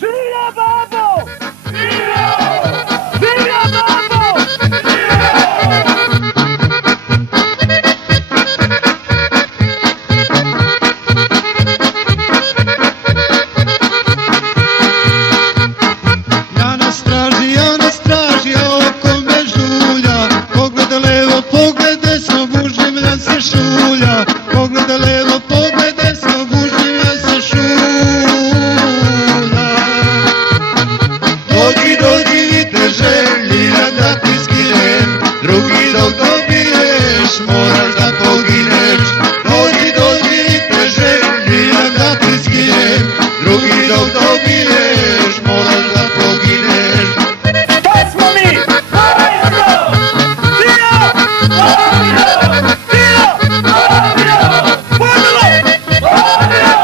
Živio babo! Živio babo! Ja na straži, a oko me žulja. Pogleda levo, pogled desno, gužim da se šulja. Pogleda levo, pogled desno, gužim da se šulja. Dođi, viteže, lira da ti skinem. Drugi dok dobiješ, moraš da pogineš. Dođi, viteže, lira da ti skinem. Drugi dok dobiješ, moraš da pogineš. To smo mi! Maestro! Dio! Ovio! Dio! Ovio! Formula! Ovio!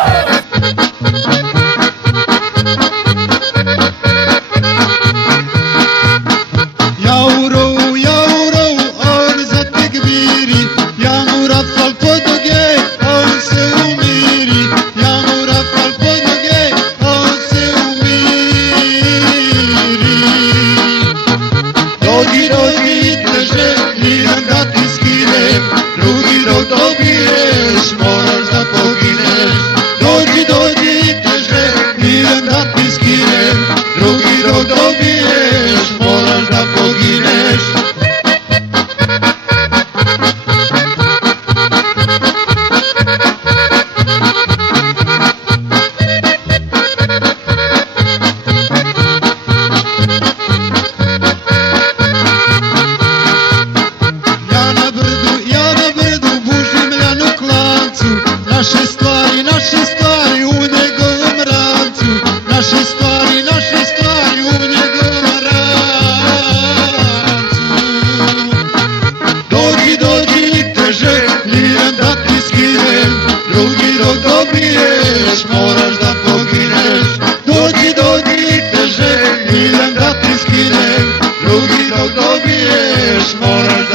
Jauro, on za tekbiri. Ja mu rafal pod noge, on se umiri. Ja mu rafal pod noge, on se umiri. Dođi, teže, idem da ti skinem. Drugi dok dobiješ, moraš da pogineš. Dođi, teže, idem da ti skinem. Drugi dok dobiješ, moraš da pogineš. Ja na brdu bužim ljanu klancu. Naše stvari u njegovom rancu. Naše stvari u njegovom rancu. Dođi, teže, idem da ti skinem. Drugi dok dobiješ, moraš da pogineš. Dođi, teže, idem da ti skinem. Drugi dok dobiješ, moraš